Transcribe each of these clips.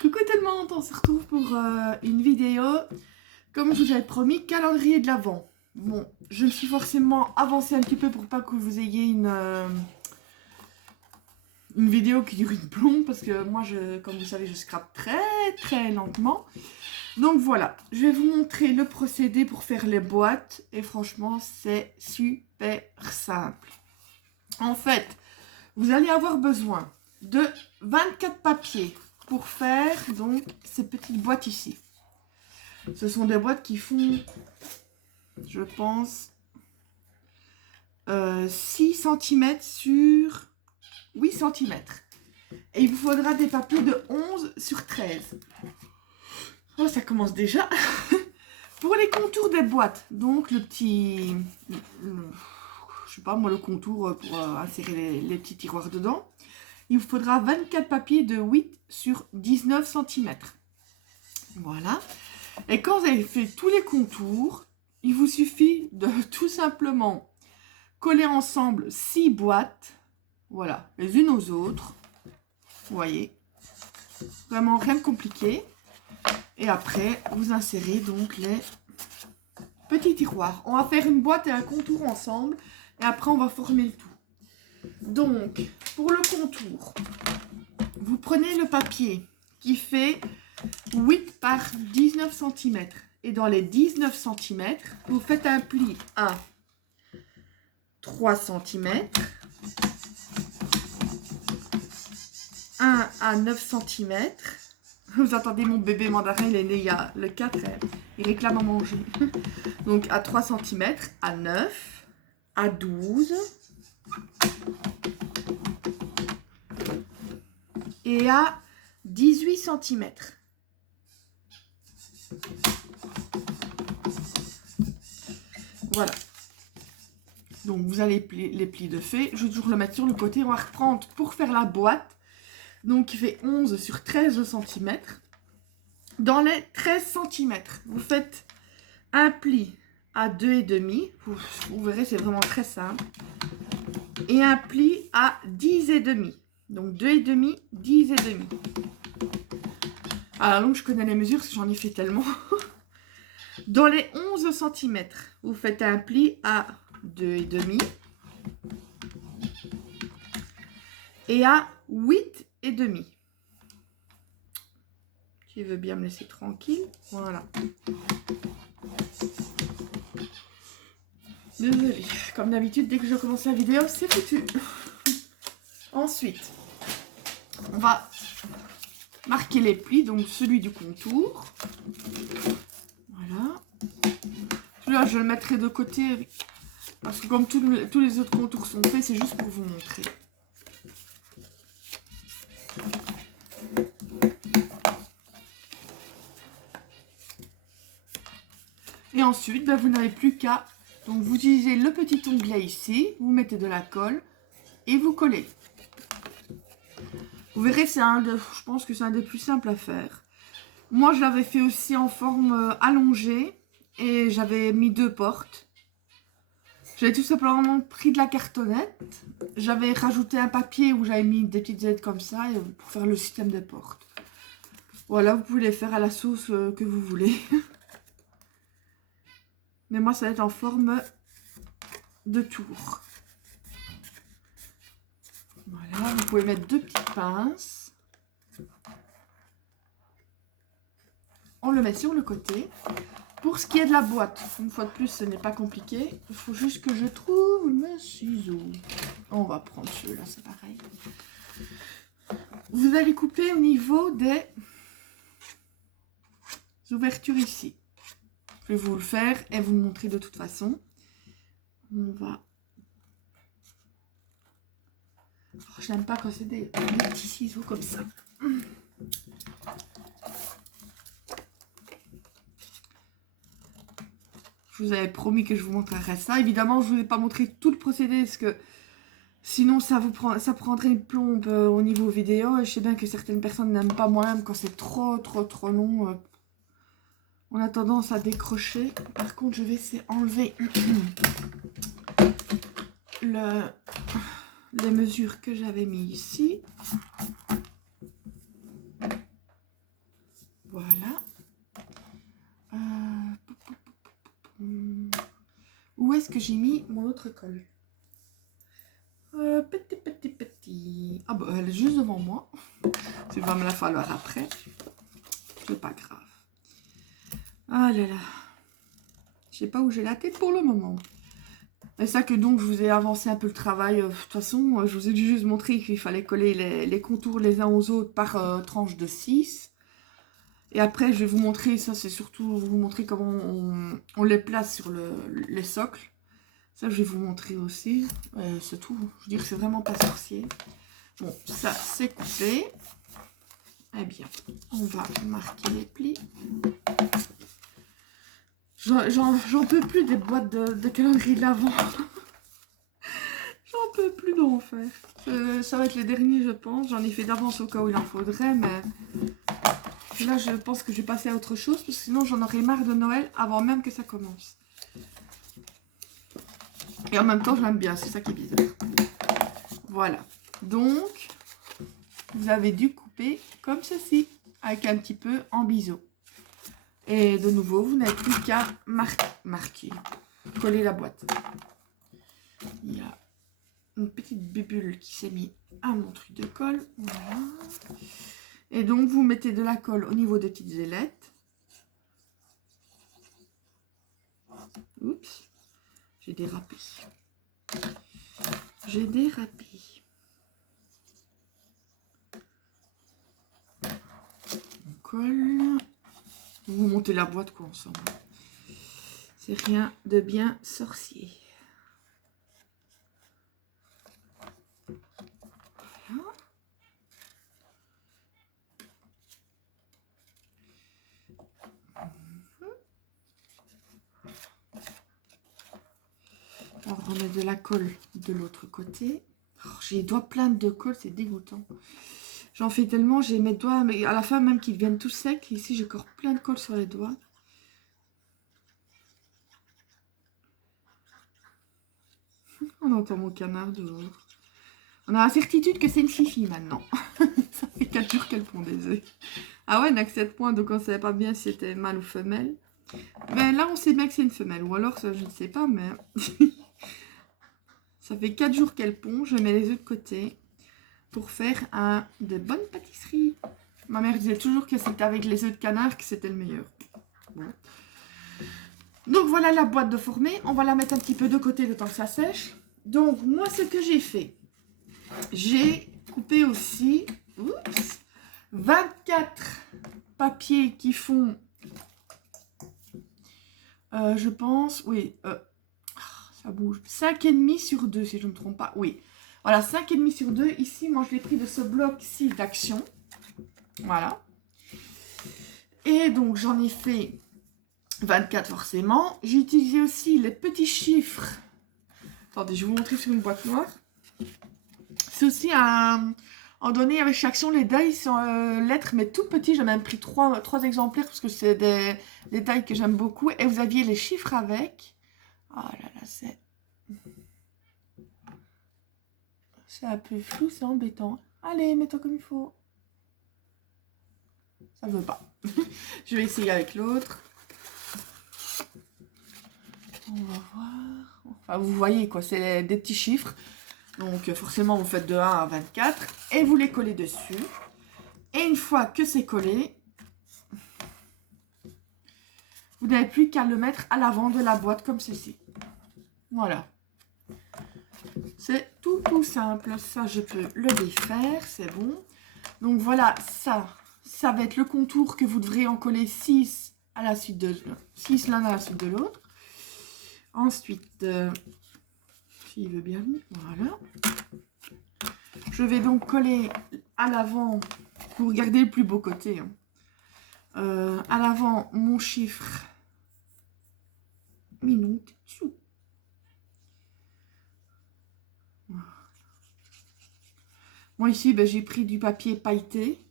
Coucou tout le monde, on se retrouve pour une vidéo, comme je vous avais promis, calendrier de l'Avent. Bon, je me suis forcément avancée un petit peu pour pas que vous ayez une vidéo qui dure une plombe, parce que moi, comme vous savez, je scrape très lentement. Donc voilà, je vais vous montrer le procédé pour faire les boîtes, et franchement, c'est super simple. En fait, vous allez avoir besoin de 24 papiers pour faire donc ces petites boîtes ici. Ce sont des boîtes qui font, je pense, 6 cm sur 8 cm. Et il vous faudra des papiers de 11 sur 13. Oh, ça commence déjà. Pour les contours des boîtes, donc le petit, je sais pas moi, le contour pour insérer les petits tiroirs dedans. Il vous faudra 24 papiers de 8 sur 19 cm. Voilà. Et quand vous avez fait tous les contours, il vous suffit de tout simplement coller ensemble 6 boîtes. Voilà, les unes aux autres. Vous voyez. Vraiment rien de compliqué. Et après, vous insérez donc les petits tiroirs. On va faire une boîte et un contour ensemble. Et après, on va former le tout. Donc, pour le contour, vous prenez le papier qui fait 8 par 19 cm. Et dans les 19 cm, vous faites un pli à 3 cm, un à 9 cm. Vous entendez mon bébé mandarin, il est né il y a le 4, il réclame à manger. Donc à 3 cm, à 9, à 12 et à 18 cm. Voilà. Donc vous allez les plis de fait. Je vais toujours le mettre sur le côté. On va reprendre pour faire la boîte. Donc il fait 11 sur 13 cm. Dans les 13 cm, vous faites un pli à 2,5. Vous verrez, c'est vraiment très simple. Et un pli à 10,5. Donc 2,5, 10,5. Alors donc je connais les mesures parce que j'en ai fait tellement. Dans les 11 cm, vous faites un pli à 2,5 et à 8,5. Qui veut bien me laisser tranquille. Voilà. Désolée. Comme d'habitude, dès que je commence la vidéo, c'est foutu. Ensuite, on va marquer les plis, donc celui du contour. Voilà. Celui-là, je le mettrai de côté parce que comme tous les autres contours sont faits, c'est juste pour vous montrer. Et ensuite, ben, vous n'avez plus qu'à... Donc, vous utilisez le petit onglet ici, vous mettez de la colle et vous collez. Vous verrez, je pense que c'est un des plus simples à faire. Moi, je l'avais fait aussi en forme allongée et j'avais mis 2 portes. J'avais tout simplement pris de la cartonnette. J'avais rajouté un papier où j'avais mis des petites aides comme ça pour faire le système des portes. Voilà, vous pouvez les faire à la sauce que vous voulez. Mais moi, ça va être en forme de tour. Voilà, vous pouvez mettre 2 petites pinces. On le met sur le côté. Pour ce qui est de la boîte, une fois de plus, ce n'est pas compliqué. Il faut juste que je trouve mes ciseaux. On va prendre ceux-là, c'est pareil. Vous allez couper au niveau des ouvertures ici. Je vais vous le faire et vous le montrer de toute façon. On va... Oh, je n'aime pas quand c'est des petits ciseaux comme ça. Je vous avais promis que je vous montrerais ça. Évidemment, je ne vous ai pas montré tout le procédé parce que sinon ça prendrait une plombe au niveau vidéo. Et je sais bien que certaines personnes n'aiment pas moi-même quand c'est trop long. On a tendance à décrocher. Par contre, je vais essayer d'enlever les mesures que j'avais mis ici. est-ce que j'ai mis mon autre colle? Petit. Ah bah elle est juste devant moi. Il va me la falloir après. C'est pas grave. Ah là là. Je sais pas où j'ai la tête pour le moment. C'est ça que donc je vous ai avancé un peu le travail. De toute façon, je vous ai juste montré qu'il fallait coller les contours les uns aux autres par tranche de 6. Et après, je vais vous montrer, ça c'est surtout vous montrer comment on les place sur les socles. Ça, je vais vous montrer aussi. C'est tout. Je veux dire, c'est vraiment pas sorcier. Bon, ça c'est coupé. Eh bien, on va marquer les plis. J'en peux plus des boîtes de calendrier de l'Avent. J'en peux plus d'en faire. Ça va être les derniers, je pense. J'en ai fait d'avance au cas où il en faudrait, mais là, je pense que je vais passer à autre chose, parce que sinon, j'en aurai marre de Noël avant même que ça commence. Et en même temps, je l'aime bien, c'est ça qui est bizarre. Voilà. Donc, vous avez dû couper comme ceci, avec un petit peu en biseau. Et de nouveau, vous n'avez plus qu'à marquer, coller la boîte. Il y a une petite bébule qui s'est mise à mon truc de colle. Voilà. Et donc, vous mettez de la colle au niveau des petites ailettes. Oups, j'ai dérapé. J'ai dérapé. On colle. Vous montez la boîte quoi ensemble. C'est rien de bien sorcier. Voilà. On va remettre de la colle de l'autre côté. Oh, j'ai les doigts pleins de colle, c'est dégoûtant. J'en fais tellement, j'ai mes doigts, mais à la fin même qu'ils deviennent tout secs. Ici, j'ai encore plein de colle sur les doigts. On entend mon canard dehors. On a la certitude que c'est une fifi maintenant. Ça fait 4 jours qu'elle pond des œufs. Ah ouais, elle n'a que 7 points, donc on ne savait pas bien si c'était mâle ou femelle. Mais là, on sait bien que c'est une femelle. Ou alors, ça, je ne sais pas, mais... ça fait 4 jours qu'elle pond. Je mets les œufs de côté pour faire de bonnes pâtisseries. Ma mère disait toujours que c'était avec les œufs de canard que c'était le meilleur. Bon. Donc, voilà la boîte de formée. On va la mettre un petit peu de côté le temps que ça sèche. Donc, moi, ce que j'ai fait, j'ai coupé aussi 24 papiers qui font, je pense, oui, ça bouge, 5,5 sur 2 si je ne me trompe pas, oui. Voilà, 5,5 sur 2. Ici, moi, je l'ai pris de ce bloc-ci d'Action. Voilà. Et donc, j'en ai fait 24 forcément. J'ai utilisé aussi les petits chiffres. Attendez, je vais vous montrer sur une boîte noire. C'est aussi en donné avec chaque action les deuils sont lettres, mais tout petits. J'ai même pris 3 exemplaires parce que c'est des tailles que j'aime beaucoup. Et vous aviez les chiffres avec. Oh là là, c'est un peu flou, c'est embêtant. Allez, mets-toi comme il faut. Ça veut pas. Je vais essayer avec l'autre. On va voir. Enfin, vous voyez quoi, c'est des petits chiffres. Donc forcément, vous faites de 1 à 24 et vous les collez dessus. Et une fois que c'est collé, vous n'avez plus qu'à le mettre à l'avant de la boîte comme ceci. Voilà. C'est tout simple. Ça, je peux le défaire, c'est bon. Donc voilà, ça va être le contour que vous devrez en coller 6 à la suite de 6 l'un à la suite de l'autre. Ensuite, s'il veut bien, voilà. Je vais donc coller à l'avant, pour garder le plus beau côté, hein. À l'avant mon chiffre minute sous. Voilà. Moi ici, ben, j'ai pris du papier pailleté,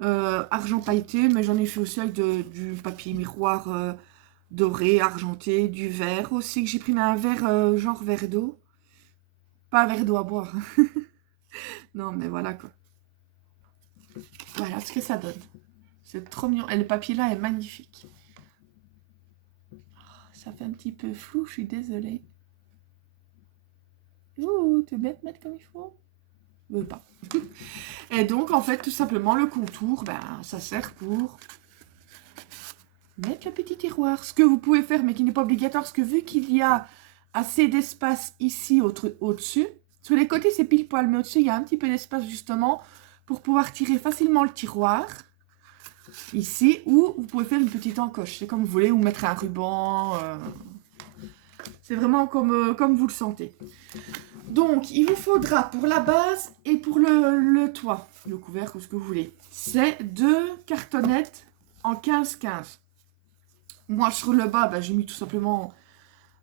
argent pailleté, mais j'en ai fait aussi avec du papier miroir doré, argenté, du verre aussi, que j'ai pris un verre genre verre d'eau. Pas un verre d'eau à boire. Non, mais voilà quoi. Voilà ce que ça donne. C'est trop mignon. Et le papier là est magnifique. ça fait un petit peu flou, je suis désolée. Ouh, tu veux bien te mettre comme il faut? Veux pas. Et donc, en fait, tout simplement, le contour, ben, ça sert pour mettre le petit tiroir. Ce que vous pouvez faire, mais qui n'est pas obligatoire, parce que vu qu'il y a assez d'espace ici au-dessus, sur les côtés, c'est pile poil, mais au-dessus, il y a un petit peu d'espace, justement, pour pouvoir tirer facilement le tiroir. Ici, ou vous pouvez faire une petite encoche, c'est comme vous voulez, ou mettre un ruban. C'est vraiment comme vous le sentez. Donc, il vous faudra pour la base et pour le toit, le couvercle ou ce que vous voulez. C'est 2 cartonnettes en 15-15. Moi, sur le bas, ben, j'ai mis tout simplement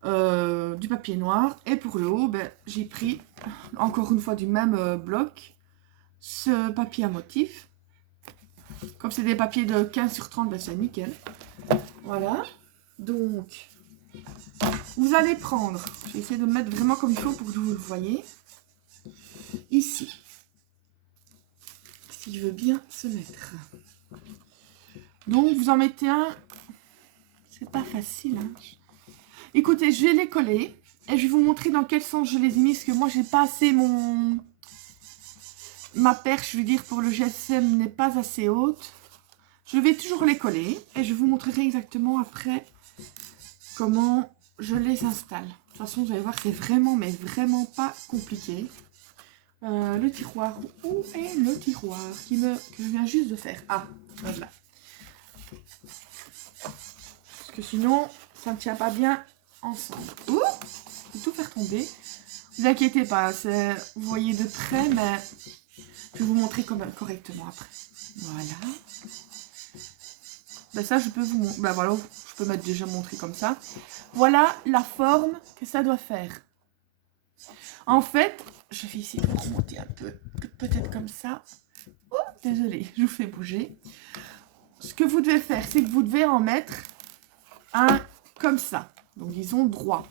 du papier noir. Et pour le haut, ben, j'ai pris, encore une fois, du même bloc, ce papier à motif. Comme c'est des papiers de 15/30, ben, c'est nickel. Voilà. Donc, vous allez prendre, je vais essayer de me mettre vraiment comme il faut pour que vous le voyez. Ici. S'il veut bien se mettre. Donc, vous en mettez un. C'est pas facile, hein. Écoutez, je vais les coller. Et je vais vous montrer dans quel sens je les ai mis. Parce que moi, j'ai pas assez ma perche, je veux dire, pour le GSM n'est pas assez haute. Je vais toujours les coller. Et je vous montrerai exactement après comment je les installe. De toute façon, vous allez voir, c'est vraiment, mais vraiment pas compliqué. Le tiroir. Où est le tiroir que je viens juste de faire? Ah, voilà. Parce que sinon, ça ne tient pas bien ensemble. Ouh, je vais tout faire tomber. Ne vous inquiétez pas, vous voyez de près, mais je vais vous montrer correctement après. Voilà. Ben ça, je peux vous montrer. Ben voilà, je peux mettre déjà montré comme ça. Voilà la forme que ça doit faire. En fait, je vais essayer de vous remonter un peu, peut-être comme ça. Oh, désolée, je vous fais bouger. Ce que vous devez faire, c'est que vous devez en mettre un comme ça. Donc, disons droit.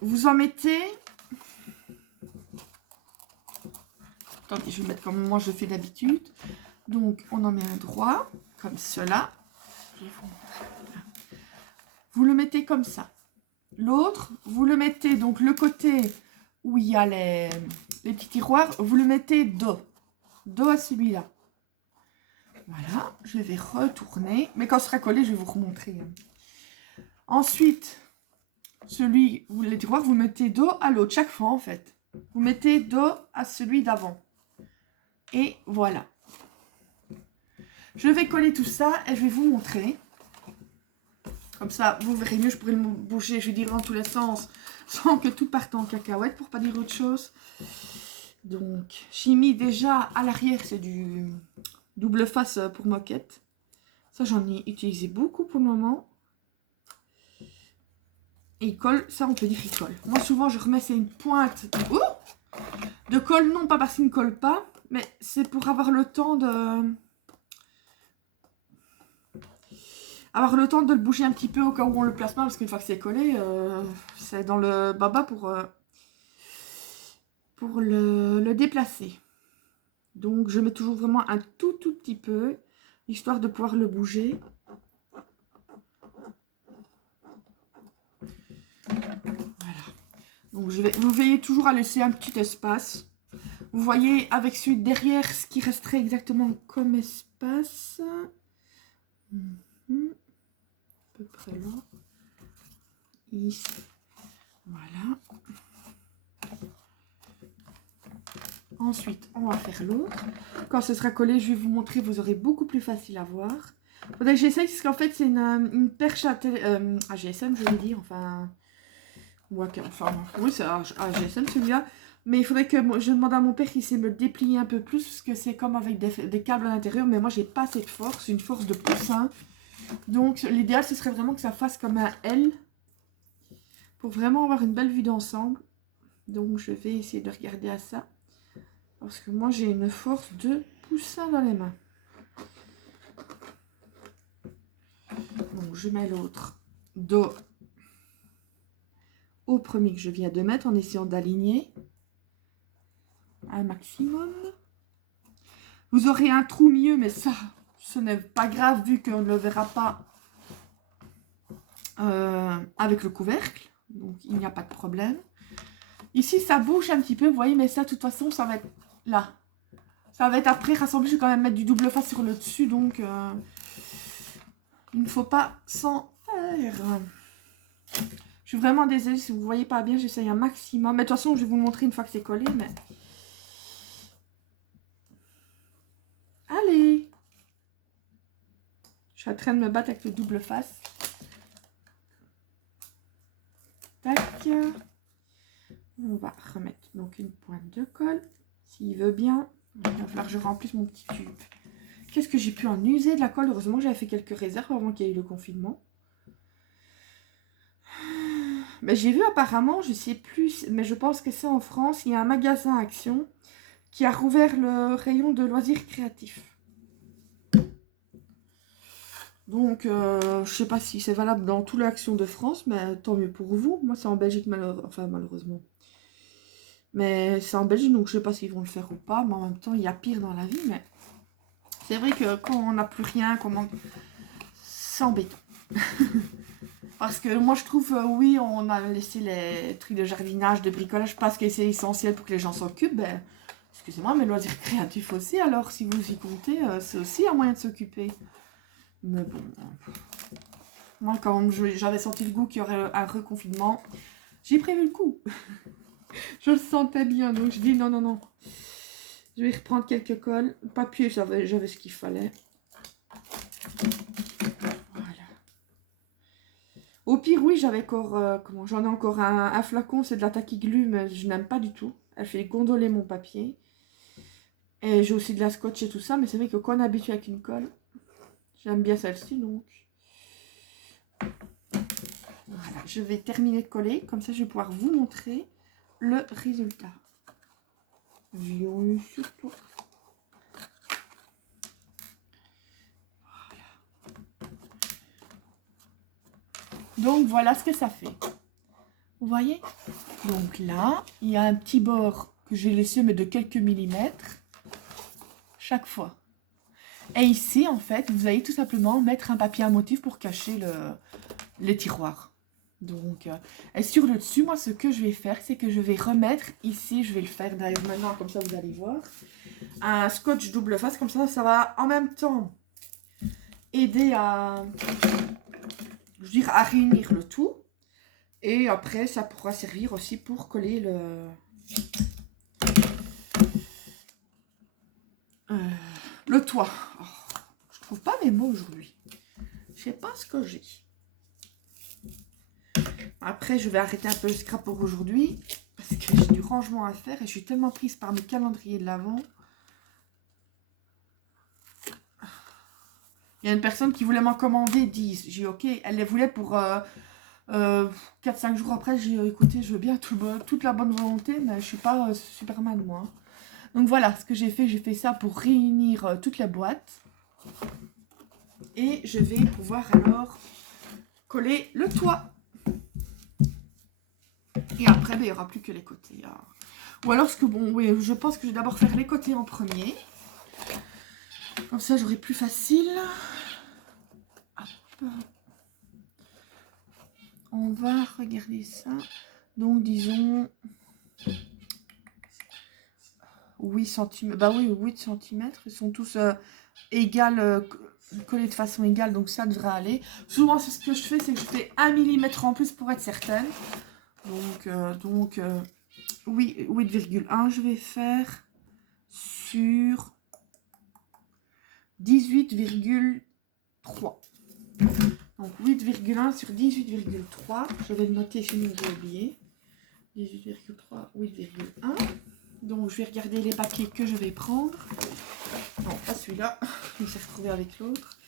Vous en mettez... Attendez, je vais mettre comme moi je fais d'habitude. Donc, on en met un droit, comme cela. Vous le mettez comme ça. L'autre, vous le mettez, donc le côté où il y a les petits tiroirs, vous le mettez dos. Dos à celui-là. Voilà, je vais retourner. Mais quand ce sera collé, je vais vous remontrer. Ensuite, les tiroirs, vous mettez dos à l'autre, chaque fois en fait. Vous mettez dos à celui d'avant. Et voilà. Je vais coller tout ça et je vais vous montrer. Comme ça, vous verrez mieux, je pourrai le bouger, je vais dire dans tous les sens, sans que tout parte en cacahuète, pour pas dire autre chose. Donc, j'ai mis déjà à l'arrière, c'est du double face pour moquette. Ça, j'en ai utilisé beaucoup pour le moment. Et il colle, ça on peut dire qu'il colle. Moi, souvent, je remets, c'est une pointe de colle, non pas parce qu'il ne colle pas, mais c'est pour avoir le temps de... le bouger un petit peu au cas où on le place mal, parce qu'une fois que c'est collé, c'est dans le baba pour le déplacer. Donc je mets toujours vraiment un tout petit peu, histoire de pouvoir le bouger. Voilà. Donc vous veillez toujours à laisser un petit espace. Vous voyez avec celui derrière ce qui resterait exactement comme espace. À peu près là. Ici. Voilà. Ensuite, on va faire l'autre. Quand ce sera collé, je vais vous montrer, vous aurez beaucoup plus facile à voir. Faudrait que j'essaye, parce qu'en fait, c'est une perche à GSM, je vais dire, enfin... Ouais, enfin, oui, c'est à GSM celui-là. Mais il faudrait que je demande à mon père qu'il sait me déplier un peu plus, parce que c'est comme avec des câbles à l'intérieur, mais moi, j'ai pas cette force, une force de poussin. Donc, l'idéal, ce serait vraiment que ça fasse comme un L, pour vraiment avoir une belle vue d'ensemble. Donc, je vais essayer de regarder à ça. Parce que moi, j'ai une force de poussin dans les mains. Donc, je mets l'autre dos au premier que je viens de mettre en essayant d'aligner un maximum. Vous aurez un trou mieux, mais ça, ce n'est pas grave vu qu'on ne le verra pas avec le couvercle. Donc, il n'y a pas de problème. Ici, ça bouge un petit peu, vous voyez, mais ça, de toute façon, ça va être là. Ça va être après rassemblé. Je vais quand même mettre du double face sur le dessus, donc il ne faut pas s'en faire. Je suis vraiment désolée si vous ne voyez pas bien, j'essaye un maximum. Mais de toute façon, je vais vous le montrer une fois que c'est collé, mais... Allez! Je suis en train de me battre avec le double face. Tac. On va remettre donc une pointe de colle, s'il veut bien. Il va falloir que je remplisse mon petit tube. Qu'est-ce que j'ai pu en user de la colle? Heureusement que j'avais fait quelques réserves avant qu'il y ait eu le confinement. Mais j'ai vu apparemment, je sais plus, mais je pense que c'est en France, il y a un magasin Action qui a rouvert le rayon de loisirs créatifs. Donc, je sais pas si c'est valable dans toute l'Action de France, mais tant mieux pour vous. Moi, c'est en Belgique, malheureusement. Mais c'est en Belgique, donc je sais pas s'ils vont le faire ou pas. Mais en même temps, il y a pire dans la vie. Mais c'est vrai que quand on n'a plus rien, c'est embêtant. Parce que moi, je trouve, oui, on a laissé les trucs de jardinage, de bricolage, parce que c'est essentiel pour que les gens s'occupent. Ben, excusez-moi, mais loisirs créatifs aussi. Alors, si vous y comptez, c'est aussi un moyen de s'occuper. Mais bon, moi, quand j'avais senti le goût qu'il y aurait un reconfinement, j'ai prévu le coup. Je le sentais bien, donc je dis non, non, non. Je vais reprendre quelques colles. Papier, j'avais ce qu'il fallait. Voilà. Au pire, oui, j'avais encore... j'en ai encore un flacon, c'est de la Tacky Glue, mais je n'aime pas du tout. Elle fait gondoler mon papier. Et j'ai aussi de la scotch et tout ça, mais c'est vrai que quand on est habitué avec une colle, j'aime bien celle-ci, donc... Voilà, je vais terminer de coller, comme ça je vais pouvoir vous montrer le résultat. Voilà. Donc voilà ce que ça fait. Vous voyez? Donc là, il y a un petit bord que j'ai laissé, mais de quelques millimètres chaque fois. Et ici, en fait, vous allez tout simplement mettre un papier à motif pour cacher les tiroirs. Donc, et sur le dessus, moi, ce que je vais faire, c'est que je vais remettre ici, je vais le faire d'ailleurs maintenant, comme ça vous allez voir, un scotch double face, comme ça va en même temps aider à, je veux dire, à réunir le tout. Et après, ça pourra servir aussi pour coller le toit. Oh, je trouve pas mes mots aujourd'hui. Je sais pas ce que j'ai. Après, je vais arrêter un peu le scrap pour aujourd'hui. Parce que j'ai du rangement à faire. Et je suis tellement prise par mes calendriers de l'Avent. Il y a une personne qui voulait m'en commander 10. J'ai dit ok. Elle les voulait pour 4-5 jours après. J'ai dit écoutez, je veux bien toute la bonne volonté. Mais je suis pas Superman moi. Donc voilà ce que j'ai fait ça pour réunir toute la boîte. Et je vais pouvoir alors coller le toit. Et après, ben, il n'y aura plus que les côtés. Hein. Ou alors, oui, je pense que je vais d'abord faire les côtés en premier. Comme ça, j'aurai plus facile. Hop. On va regarder ça. Donc, disons 8 cm. Bah oui, 8 cm. Ils sont tous collés de façon égale. Donc, ça devrait aller. Souvent, c'est ce que je fais, c'est que je fais 1 mm en plus pour être certaine. Donc, oui, 8,1 je vais faire sur 18,3. Donc 8,1 sur 18,3. Je vais le noter sinon j'ai oublié. 18,3, 8,1. Donc je vais regarder les papiers que je vais prendre. Non, pas celui-là. Il s'est retrouvé avec l'autre.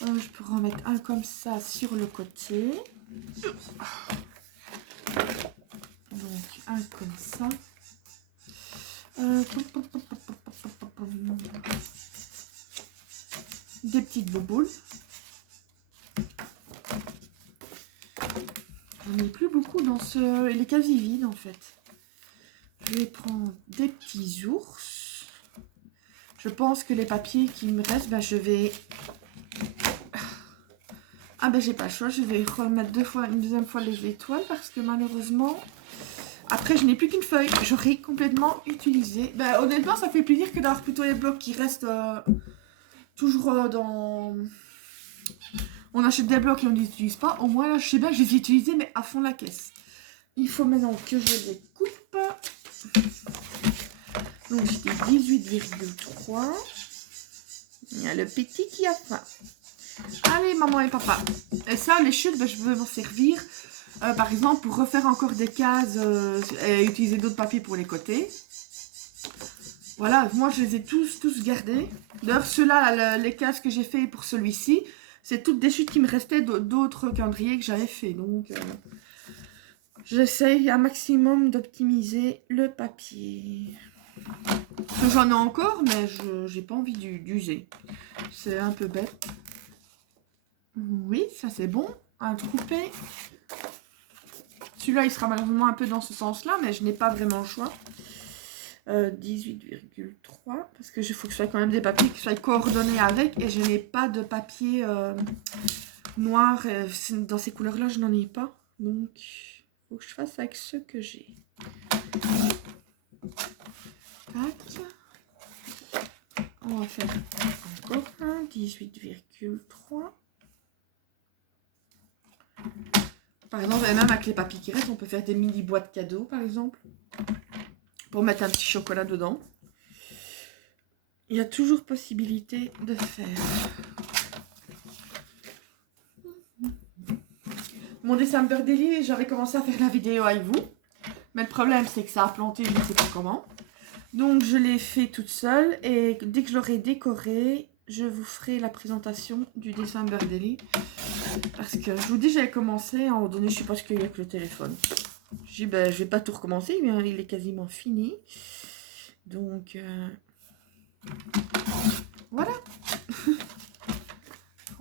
Je peux en mettre un comme ça sur le côté. Donc un comme ça. Des petites boboules. J'en ai plus beaucoup dans ce... Il est quasi vide en fait. Je vais prendre des petits ours. Je pense que les papiers qui me restent, ben, je vais Ah ben j'ai pas le choix, je vais remettre une deuxième fois les étoiles parce que malheureusement, après je n'ai plus qu'une feuille. J'aurais complètement utilisé. Ben honnêtement, ça fait plaisir que d'avoir plutôt les blocs qui restent toujours dans... On achète des blocs et on ne les utilise pas. Au moins là, je sais bien que je les ai utilisés, mais à fond la caisse. Il faut maintenant que je les coupe. Donc j'ai 18,3. Il y a le petit qui a faim. Allez, maman et papa. Et ça, les chutes, ben, je veux m'en servir. Par exemple, pour refaire encore des cases et utiliser d'autres papiers pour les côtés. Voilà, moi je les ai tous gardés. D'ailleurs, ceux-là, les cases que j'ai fait pour celui-ci, c'est toutes des chutes qui me restaient d'autres calendriers que j'avais fait. Donc, j'essaye un maximum d'optimiser le papier. J'en ai encore, mais je n'ai pas envie d'user. C'est un peu bête. Oui, ça c'est bon. Un troupé. Celui-là, il sera malheureusement un peu dans ce sens-là, mais je n'ai pas vraiment le choix. 18,3. Parce que il faut que ce soit quand même des papiers qui soient coordonnés avec. Et je n'ai pas de papier noir. Dans ces couleurs-là, je n'en ai pas. Donc, il faut que je fasse avec ce que j'ai. Tac. On va faire encore un. 18,3. Par exemple, et même avec les papiers qui restent, on peut faire des mini boîtes cadeaux, par exemple. Pour mettre un petit chocolat dedans. Il y a toujours possibilité de faire. Mon December Daily, j'avais commencé à faire la vidéo avec vous. Mais le problème, c'est que ça a planté, je ne sais pas comment. Donc, je l'ai fait toute seule. Et dès que je l'aurai décoré, je vous ferai la présentation du December Daily. Parce que je vous dis, j'avais commencé. À un moment donné, je ne sais pas ce qu'il y a avec le téléphone. Je dis, ben, je vais pas tout recommencer. Mais il est quasiment fini. Donc, voilà.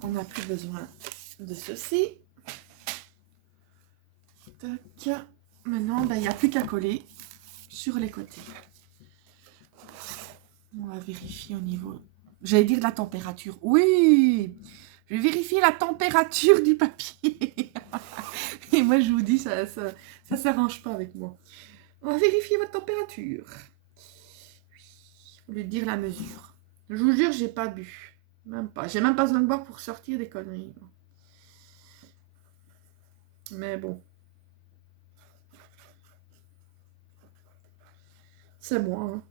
On n'a plus besoin de ceci. Tac. Maintenant, ben, il n'y a plus qu'à coller sur les côtés. On va vérifier au niveau... J'allais dire de la température. Oui, je vais vérifier la température du papier. Et moi, je vous dis, ça s'arrange pas avec moi. On va vérifier votre température. Au lieu de dire la mesure. Je vous jure, j'ai pas bu. Même pas. J'ai même pas besoin de boire pour sortir des conneries. Mais bon. C'est moi, hein.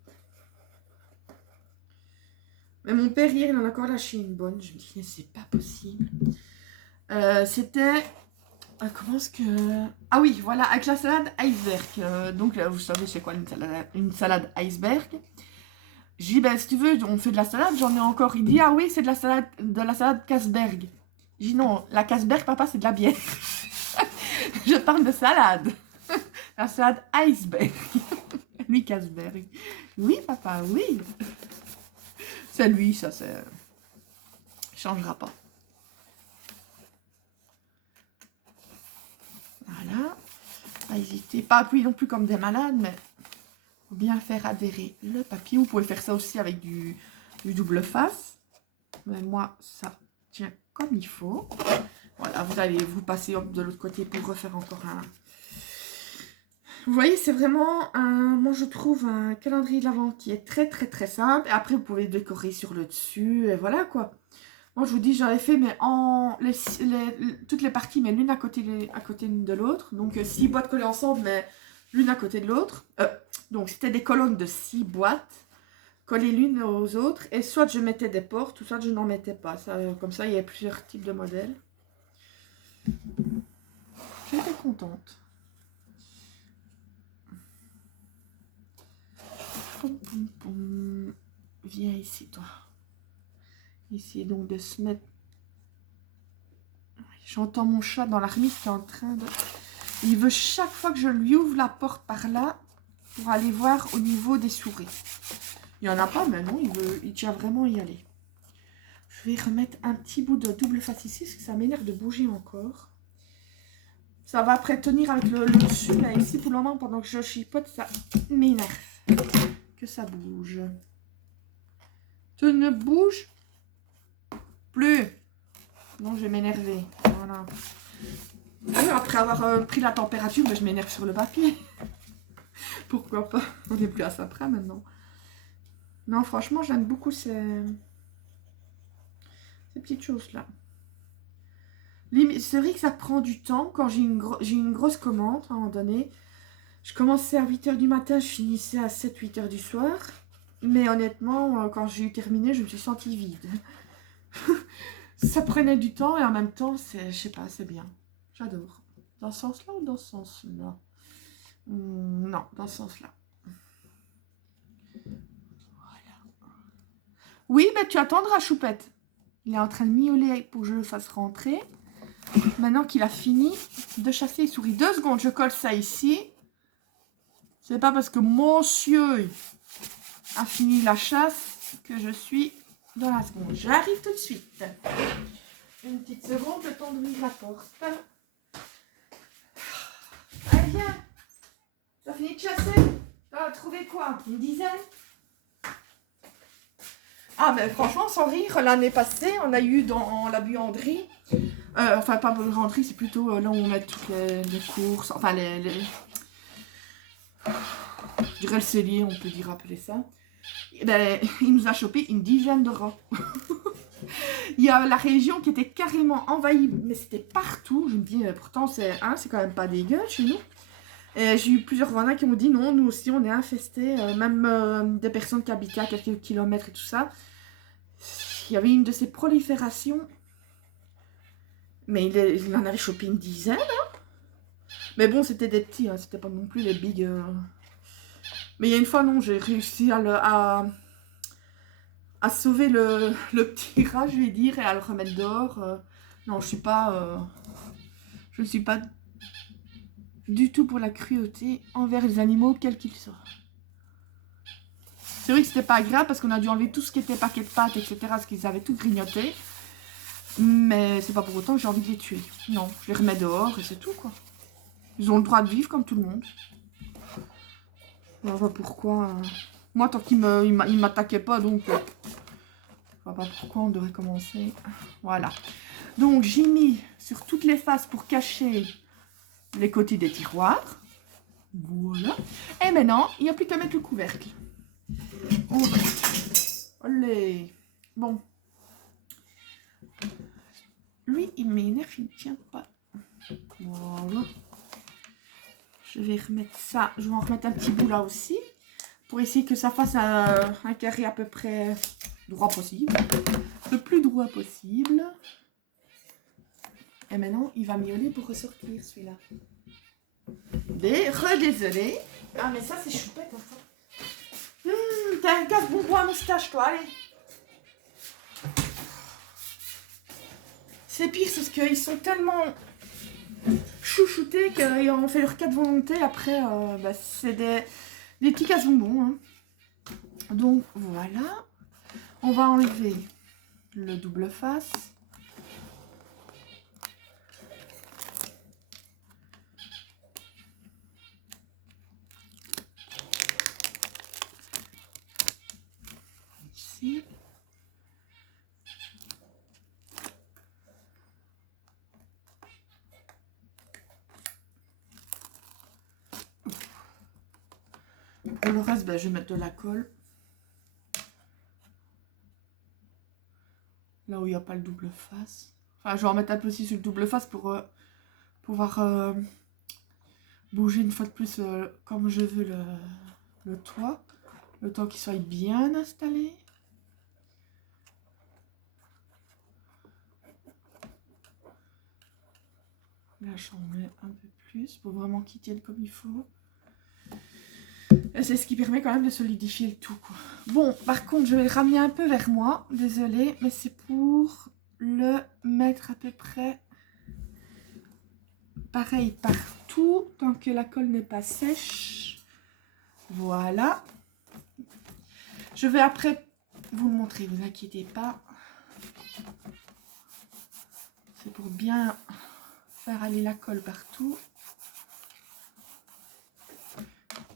Mais mon père, hier, il en a encore lâché une bonne. Je me dis, c'est pas possible. C'était... comment est-ce que... Ah oui, voilà, avec la salade iceberg. Donc, vous savez, c'est quoi une salade iceberg? J'ai dit, ben, si tu veux, on fait de la salade, j'en ai encore. Il dit, ah oui, c'est de la salade Casberg. J'ai dit, non, la Casberg, papa, c'est de la bière. Je parle de salade. La salade iceberg. Lui, Casberg. Oui, papa, oui. C'est lui, ça, c'est... Changera pas. Voilà. Pas hésiter. Pas appuyer non plus comme des malades, mais faut bien faire adhérer le papier. Vous pouvez faire ça aussi avec du double face. Mais moi, ça tient comme il faut. Voilà, vous allez vous passer de l'autre côté pour refaire encore un... Vous voyez, c'est vraiment moi je trouve un calendrier de l'Avent qui est très très très simple. Et après, vous pouvez décorer sur le dessus. Et voilà quoi. Moi, je vous dis, j'avais fait mais toutes les parties, mais l'une à côté de l'autre. Donc, 6 boîtes collées ensemble, mais l'une à côté de l'autre. Donc, c'était des colonnes de 6 boîtes collées l'une aux autres. Et soit je mettais des portes, ou soit je n'en mettais pas. Ça, comme ça, il y a plusieurs types de modèles. J'étais contente. Viens ici, toi. Ici, donc, de se mettre... J'entends mon chat dans l'armite qui est en train de... Il veut chaque fois que je lui ouvre la porte par là pour aller voir au niveau des souris. Il n'y en a pas, mais non, il tient vraiment à y aller. Je vais remettre un petit bout de double face ici, parce que ça m'énerve de bouger encore. Ça va après tenir avec le dessus, mais ici, pour le moment, pendant que je chipote, ça m'énerve que ça bouge. Tu ne bouges plus. Non, je vais m'énerver. Voilà. Voilà. Après avoir pris la température, je m'énerve sur le papier. Pourquoi pas? On n'est plus à ça près maintenant. Non, franchement, j'aime beaucoup ces petites choses-là. C'est vrai que ça prend du temps quand j'ai une grosse commande à un moment donné. Je commençais à 8 h du matin, je finissais à 7-8 h du soir. Mais honnêtement, quand j'ai eu terminé, je me suis sentie vide. Ça prenait du temps et en même temps, je sais pas, c'est bien. J'adore. Dans ce sens-là ou dans ce sens-là? Non, dans ce sens-là. Voilà. Oui, mais tu attendras, Choupette. Il est en train de miauler pour que je le fasse rentrer. Maintenant qu'il a fini de chasser les souris. 2 secondes, je colle ça ici. C'est pas parce que monsieur a fini la chasse que je suis dans la seconde. J'arrive tout de suite. Une petite seconde, le temps d'ouvrir la porte. Allez, viens. T'as fini de chasser? T'as trouvé quoi? Une dizaine? Ah, mais franchement, sans rire, l'année passée, on a eu dans la buanderie, enfin, pas buanderie, c'est plutôt là où on met toutes les courses, enfin, je dirais le cellier, on peut dire appeler ça. Et ben, il nous a chopé une dizaine de rats. Il y a la région qui était carrément envahie, mais c'était partout. Je me dis, pourtant, c'est quand même pas dégueu chez nous. Et j'ai eu plusieurs voisins qui m'ont dit, non, nous aussi, on est infestés, même des personnes qui habitaient à quelques kilomètres et tout ça. Il y avait une de ces proliférations. Mais il en avait chopé une dizaine. Hein. Mais bon, c'était des petits, hein, c'était pas non plus les big. Mais il y a une fois, non, j'ai réussi à sauver le petit rat, je vais dire, et à le remettre dehors. Non, je ne suis pas du tout pour la cruauté envers les animaux, quels qu'ils soient. C'est vrai que c'était pas agréable parce qu'on a dû enlever tout ce qui était paquet de pâtes, etc. Parce qu'ils avaient tout grignoté. Mais c'est pas pour autant que j'ai envie de les tuer. Non, je les remets dehors et c'est tout, quoi. Ils ont le droit de vivre comme tout le monde. Je vois pas pourquoi... Moi, tant qu'il m'attaquait pas, donc... je vois pas pourquoi on devrait commencer. Voilà. Donc, j'ai mis sur toutes les faces pour cacher les côtés des tiroirs. Voilà. Et maintenant, il n'y a plus qu'à mettre le couvercle. Allez. Bon. Lui, il m'énerve, il ne tient pas. Voilà. Je vais remettre ça. Je vais en remettre un petit bout là aussi. Pour essayer que ça fasse un carré à peu près droit possible. Le plus droit possible. Et maintenant, il va miauler pour ressortir celui-là. Désolé. Ah, mais ça, c'est choupette. Hein. T'as un casse-bonbon à moustache, toi, allez. C'est pire, c'est parce qu'ils sont tellement chouchoutés qu'ils ont fait leur cas de volonté. Après, c'est des petits casse-bonbons. Hein. Donc, voilà. On va enlever le double face. Ici. Pour le reste, je vais mettre de la colle. Là où il n'y a pas le double face. Enfin, je vais en mettre un peu aussi sur le double face pour pouvoir bouger une fois de plus comme je veux le toit. Le temps qu'il soit bien installé. Là, j'en mets un peu plus pour vraiment qu'il tienne comme il faut. C'est ce qui permet quand même de solidifier le tout, quoi. Bon, par contre, je vais le ramener un peu vers moi. Désolée, mais c'est pour le mettre à peu près pareil partout, tant que la colle n'est pas sèche. Voilà. Je vais après vous le montrer, vous inquiétez pas. C'est pour bien faire aller la colle partout.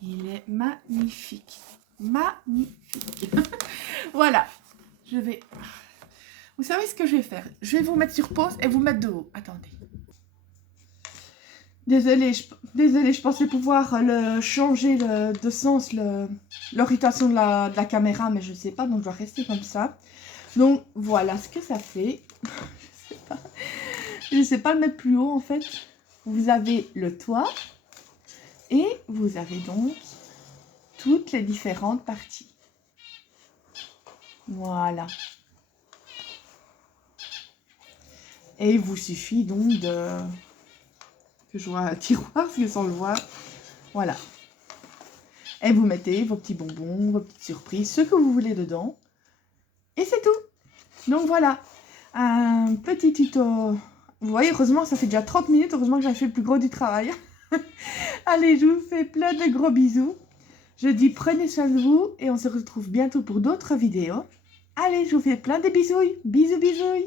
Il est magnifique. Magnifique. Voilà. Je vais... Vous savez ce que je vais faire? Je vais vous mettre sur pause et vous mettre de haut. Attendez. Désolée, je pensais pouvoir changer de sens, l'orientation de la caméra, mais je ne sais pas, donc je dois rester comme ça. Donc voilà ce que ça fait. Je ne sais pas le mettre plus haut en fait. Vous avez le toit et vous avez donc toutes les différentes parties. Voilà. Et il vous suffit donc de... que je vois un tiroir, parce que sans le voir, voilà. Et vous mettez vos petits bonbons, vos petites surprises, ce que vous voulez dedans. Et c'est tout. Donc voilà, un petit tuto. Vous voyez, heureusement, ça fait déjà 30 minutes. Heureusement que j'ai fait le plus gros du travail. Allez, je vous fais plein de gros bisous. Je dis prenez soin de vous et on se retrouve bientôt pour d'autres vidéos. Allez, je vous fais plein de bisous. Bisous, bisous.